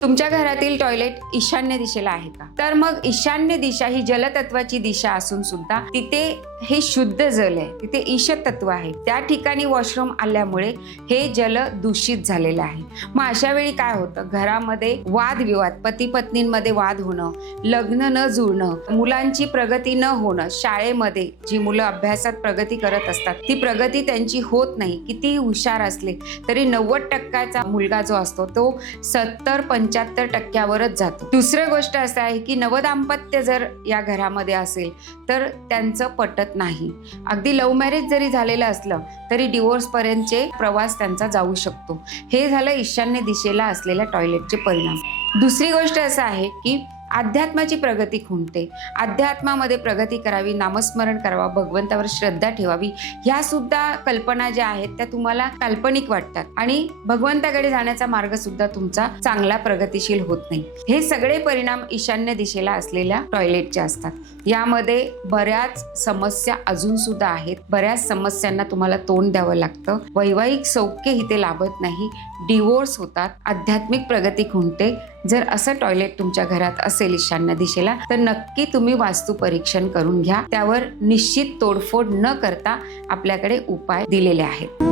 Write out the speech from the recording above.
तुमच्या घरातील टॉयलेट ईशान्य दिशेला आहे का? तर मग ईशान्य दिशा ही जलतत्वाची दिशा असून सुद्धा तिथे हे शुद्ध जल आहे. तिथे ईश तत्व आहे. त्या ठिकाणी वॉशरूम आल्यामुळे हे जल दूषित झालेलं आहे. मग अशा वेळी काय होतं? घरामध्ये वादविवाद पती पत्नींमध्ये वाद होणं लग्न न जुळणं मुलांची प्रगती न होणं शाळेमध्ये जी मुलं अभ्यासात प्रगती करत असतात ती प्रगती त्यांची होत नाही. कितीही हुशार असले तरी नव्वद टक्क्याचा मुलगा जो असतो तो सत्तर पंच्याहत्तर टक्क्यावरच जातो. दुसरी गोष्ट असं आहे की नवदाम्पत्य जर या घरामध्ये असेल तर त्यांचं पटत नाही. अगदी लव्ह मॅरेज जरी झालेलं असलं तरी डिवोर्स पर्यंतचे प्रवास त्यांचा जाऊ शकतो. हे झालं ईशान्य दिशेला असलेल्या टॉयलेटचे परिणाम. दुसरी गोष्ट असं आहे की अध्यात्माची प्रगती खुंटते. अध्यात्मामध्ये प्रगती करावी नामस्मरण करावा भगवंतावर श्रद्धा ठेवावी ह्या सुद्धा कल्पना ज्या आहेत त्या तुम्हाला काल्पनिक वाटतात. आणि भगवंताकडे जाण्याचा मार्ग सुद्धा तुमचा चांगला प्रगतीशील होत नाही. हे सगळे परिणाम ईशान्य दिशेला असलेल्या टॉयलेटचे असतात. यामध्ये बऱ्याच समस्या अजून सुद्धा आहेत. बऱ्याच समस्यांना तुम्हाला तोंड द्यावं लागतं. वैवाहिक सौख्य इथे लाभत नाही. डिवोर्स होतात. आध्यात्मिक प्रगती खुंटते. जर असं टॉयलेट तुमच्या घरात असेल ईशान्य दिशेला तर नक्की तुम्ही वास्तू परीक्षण करून घ्या. त्यावर निश्चित तोडफोड न करता आपल्याकडे उपाय दिलेले आहेत.